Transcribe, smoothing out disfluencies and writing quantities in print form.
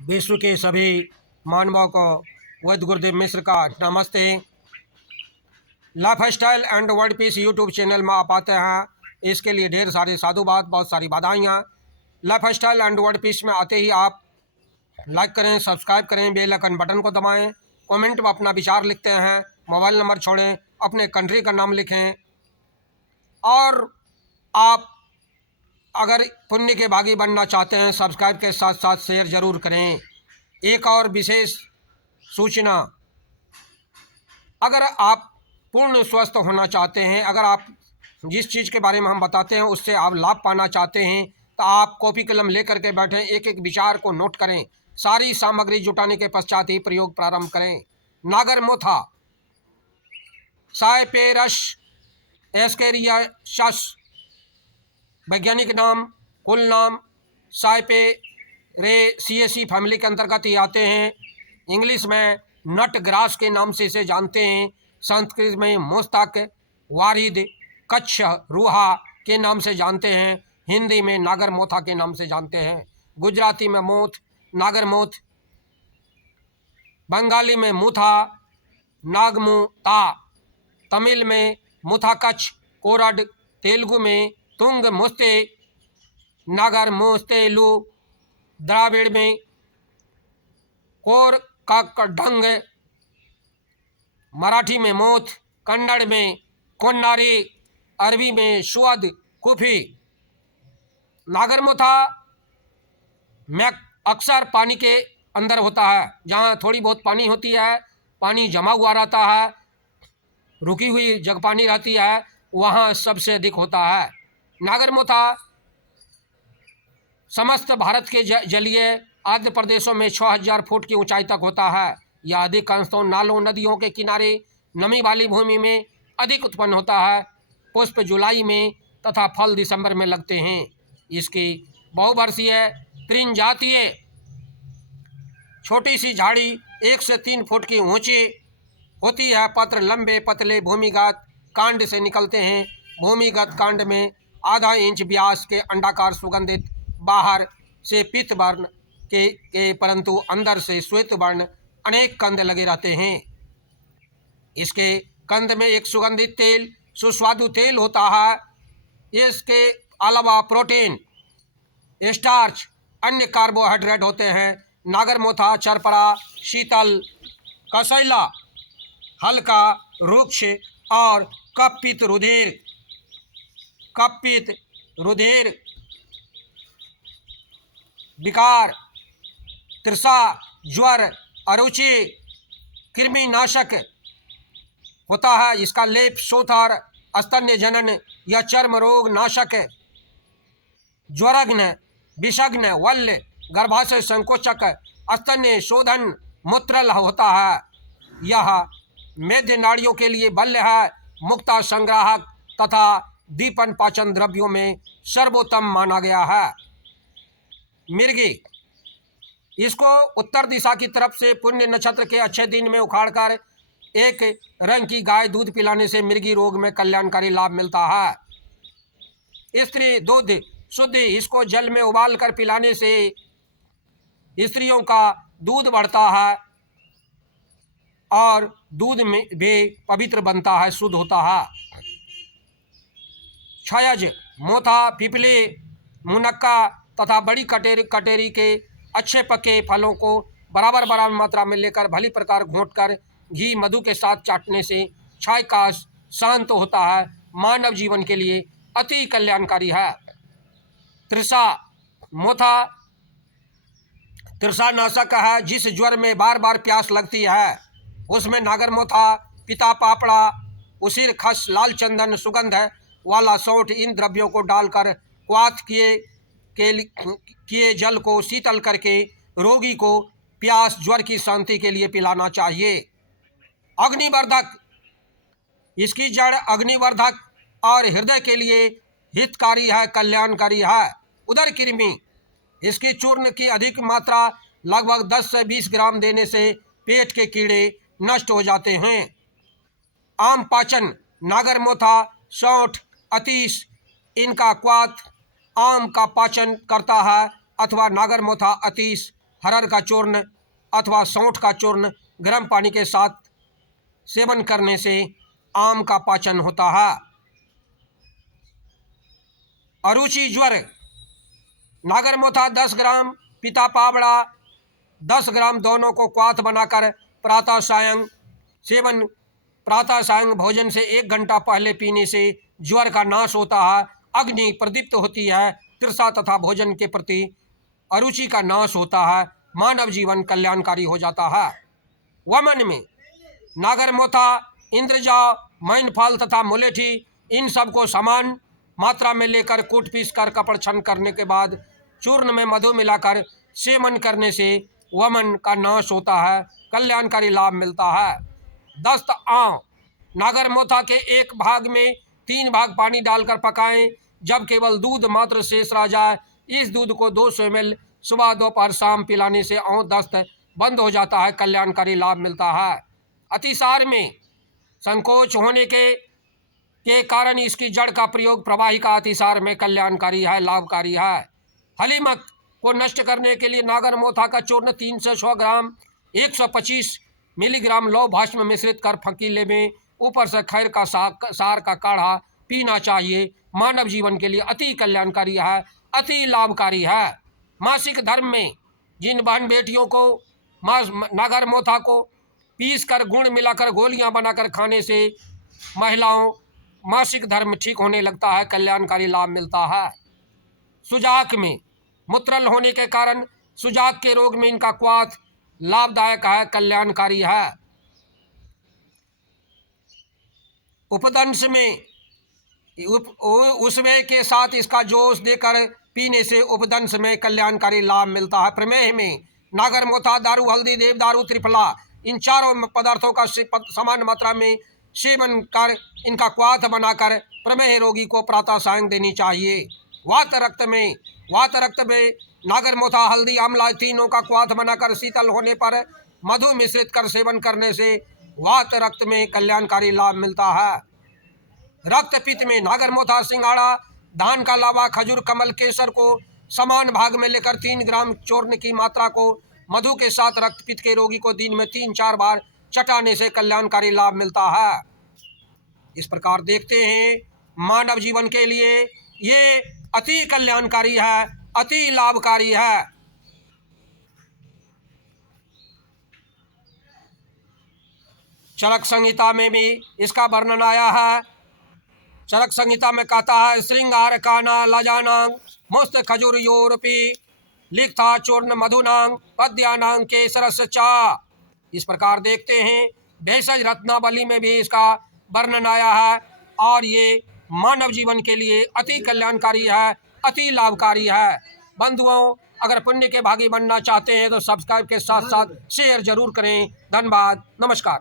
विश्व के सभी मानवों को वैद्य गुरुदेव मिश्र का नमस्ते। Life style and world peace YouTube channel में आप आते हैं, इसके लिए ढेर सारे साधुवाद, बहुत सारी बधाइयाँ। Life style and world peace में आते ही आप लाइक करें, सब्सक्राइब करें, बेल आइकन बटन को दबाएं, कमेंट में अपना विचार लिखते हैं, मोबाइल नंबर छोड़ें, अपने कंट्री का नाम लिखें। और आप अगर पुण्य के भागी बनना चाहते हैं, सब्सक्राइब के साथ साथ शेयर ज़रूर करें। एक और विशेष सूचना, अगर आप पूर्ण स्वस्थ होना चाहते हैं, अगर आप जिस चीज़ के बारे में हम बताते हैं उससे आप लाभ पाना चाहते हैं, तो आप कॉपी कलम लेकर के बैठें, एक एक विचार को नोट करें, सारी सामग्री जुटाने के पश्चात ही प्रयोग प्रारंभ करें। नागर मोथा, साइपेरस एस्केरियासस, वैज्ञानिक नाम, कुल नाम साइपेरेसिएसी फैमिली के अंतर्गत ही आते हैं। इंग्लिश में नट ग्रास के नाम से इसे जानते हैं। संस्कृत में मोस्ताक, वारिद, कच्छ, रूहा के नाम से जानते हैं। हिंदी में नागर मोथा के नाम से जानते हैं। गुजराती में मोथ, नागर मोथ, बंगाली में मुथा, नागमुता, तमिल में मुथाकच्छ, कोरड, तेलुगु में तुंग मुस्ते, नागर मोस्तेलु, द्राविड़ में कोर काकडंग, मराठी में मोथ, कन्नड़ में कोन्नारी, अरबी में शुअद, कुफी। नागरमोथा में अक्सर पानी के अंदर होता है, जहाँ थोड़ी बहुत पानी होती है, पानी जमा हुआ रहता है, रुकी हुई जग पानी रहती है, वहाँ सबसे अधिक होता है। नागरमोथा समस्त भारत के जलीय आद्र प्रदेशों में 6000 फुट की ऊंचाई तक होता है। यह अधिकांशतः नालों, नदियों के किनारे नमी वाली भूमि में अधिक उत्पन्न होता है। पुष्प जुलाई में तथा फल दिसंबर में लगते हैं। इसकी बहुवर्षीय तृणजातीय छोटी सी झाड़ी 1 से 3 फुट की ऊंची होती है। पत्र लंबे पतले भूमिगत कांड से निकलते हैं। भूमिगत कांड में आधा इंच व्यास के अंडाकार सुगंधित, बाहर से पीत वर्ण के परंतु अंदर से श्वेत वर्ण अनेक कंद लगे रहते हैं। इसके कंद में एक सुगंधित तेल, सुस्वादु तेल होता है। इसके अलावा प्रोटीन, स्टार्च, अन्य कार्बोहाइड्रेट होते हैं। नागरमोथा चरपरा, शीतल, कसैला, हल्का, रुक्ष और कपित रुधिर विकार, तृषा, ज्वर, अरुचि, कृमिनाशक होता है। इसका लेप शोथर, स्तन्य जनन या चर्म रोग नाशक, ज्वरग्न, विषग्न, वल्य, गर्भाशय संकोचक, स्तन्य शोधन, मूत्रल होता है। यह मेध नाड़ियों के लिए बल्य है। मुक्ता संग्राहक तथा दीपन पाचन द्रव्यों में सर्वोत्तम माना गया है। मिर्गी, इसको उत्तर दिशा की तरफ से पुण्य नक्षत्र के अच्छे दिन में उखाड़कर एक रंग की गाय दूध पिलाने से मिर्गी रोग में कल्याणकारी लाभ मिलता है। स्त्री दूध शुद्ध, इसको जल में उबाल कर पिलाने से स्त्रियों का दूध बढ़ता है और दूध में भी पवित्र बनता है, शुद्ध होता है। क्षयज, मोथा, पिपली, मुनक्का तथा बड़ी कटेरी के अच्छे पके फलों को बराबर मात्रा में लेकर भली प्रकार घोंटकर घी मधु के साथ चाटने से क्षय का शांत होता है। मानव जीवन के लिए अति कल्याणकारी है। तृषा, मोथा तृषानाशक है। जिस ज्वर में बार बार प्यास लगती है, उसमें नागरमोथा, पिता पापड़ा, उसिर, खस, लाल चंदन, सुगंध वाला सौंठ, इन द्रव्यों को डालकर क्वाथ किए जल को शीतल करके रोगी को प्यास ज्वर की शांति के लिए पिलाना चाहिए। अग्निवर्धक, इसकी जड़ अग्निवर्धक और हृदय के लिए हितकारी है, कल्याणकारी है। उदर कृमि, इसकी चूर्ण की अधिक मात्रा लगभग 10 से 20 ग्राम देने से पेट के कीड़े नष्ट हो जाते हैं। आम पाचन, नागरमोथा, सौंठ, अतीश, इनका क्वाथ आम का पाचन करता है, अथवा नागरमोथा, अतीश हरड़ का चूर्ण अथवा सौंठ का चूर्ण गर्म पानी के साथ सेवन करने से आम का पाचन होता है। अरुचि ज्वर, नागरमोथा 10 ग्राम, पिता पावड़ा 10 ग्राम दोनों को क्वाथ बनाकर प्रातः सायं भोजन से 1 घंटा पहले पीने से ज्वर का नाश होता है, अग्नि प्रदीप्त होती है, तृषा तथा भोजन के प्रति अरुचि का नाश होता है, मानव जीवन कल्याणकारी हो जाता है। वमन में नागरमोथा, इंद्रजा, मैनफल तथा मुलेठी इन सब को समान मात्रा में लेकर कूट पीस कर कपड़ छन करने के बाद चूर्ण में मधु मिलाकर सेवन करने से वमन का नाश होता है, कल्याणकारी लाभ मिलता है। दस्त आंव, नागरमोथा के 1 भाग में 3 भाग पानी डालकर पकाएं, जब केवल दूध मात्र शेष रह जाए इस दूध को 200 ml सुबह दोपहर शाम पिलाने से आंव दस्त बंद हो जाता है, कल्याणकारी लाभ मिलता है। अतिसार में संकोच होने के कारण इसकी जड़ का प्रयोग प्रवाहिका अतिसार में कल्याणकारी है, लाभकारी है। हलीमक को नष्ट करने के लिए नागरमोथा का चूर्ण 300 ग्राम 125 मिलीग्राम लौह भाष्म मिश्रित कर फकीले में ऊपर से खैर का सार का काढ़ा पीना चाहिए, मानव जीवन के लिए अति कल्याणकारी है, अति लाभकारी है। मासिक धर्म में जिन बहन बेटियों को नागरमोथा को पीस कर गुण मिलाकर गोलियां बनाकर खाने से महिलाओं मासिक धर्म ठीक होने लगता है, कल्याणकारी लाभ मिलता है। सुजाक में मूत्रल होने के कारण सुजाक के रोग में इनका क्वाथ लाभदायक है, कल्याणकारी है। उपदंश में उसमें के साथ इसका जोश देकर पीने से उपदंश में कल्याणकारी लाभ मिलता है। प्रमेह में नागरमोथा, दारू, हल्दी, देवदारू, त्रिफला इन चारों पदार्थों का समान मात्रा में सेवन कर इनका क्वाथ बनाकर प्रमेह रोगी को प्रातः सायं देनी चाहिए। वात रक्त में नागरमोथा, हल्दी, आंवला तीनों का क्वाथ बनाकर शीतल होने पर मधु मिश्रित कर सेवन करने से वात रक्त में कल्याणकारी लाभ मिलता है। रक्त पित्त में नागरमोथा, सिंघाड़ा, धान का लावा, खजूर, कमल, केसर को समान भाग में लेकर 3 ग्राम चूर्ण की मात्रा को मधु के साथ रक्तपित्त के रोगी को दिन में 3-4 बार चटाने से कल्याणकारी लाभ मिलता है। इस प्रकार देखते हैं मानव जीवन के लिए ये अति कल्याणकारी है, अति लाभकारी है। चरक संहिता में भी इसका वर्णन आया है। चरक संहिता में कहता है श्रृंगार काना लजानांग मुस्त खजूर योरपी लिखता चूर्ण मधुनांग पद्यानांग केसरस चा। इस प्रकार देखते हैं भेषज रत्नावली में भी इसका वर्णन आया है और ये मानव जीवन के लिए अति कल्याणकारी है, अति लाभकारी है। बंधुओं, अगर पुण्य के भागी बनना चाहते हैं तो सब्सक्राइब के साथ साथ शेयर जरूर करें। धन्यवाद, नमस्कार।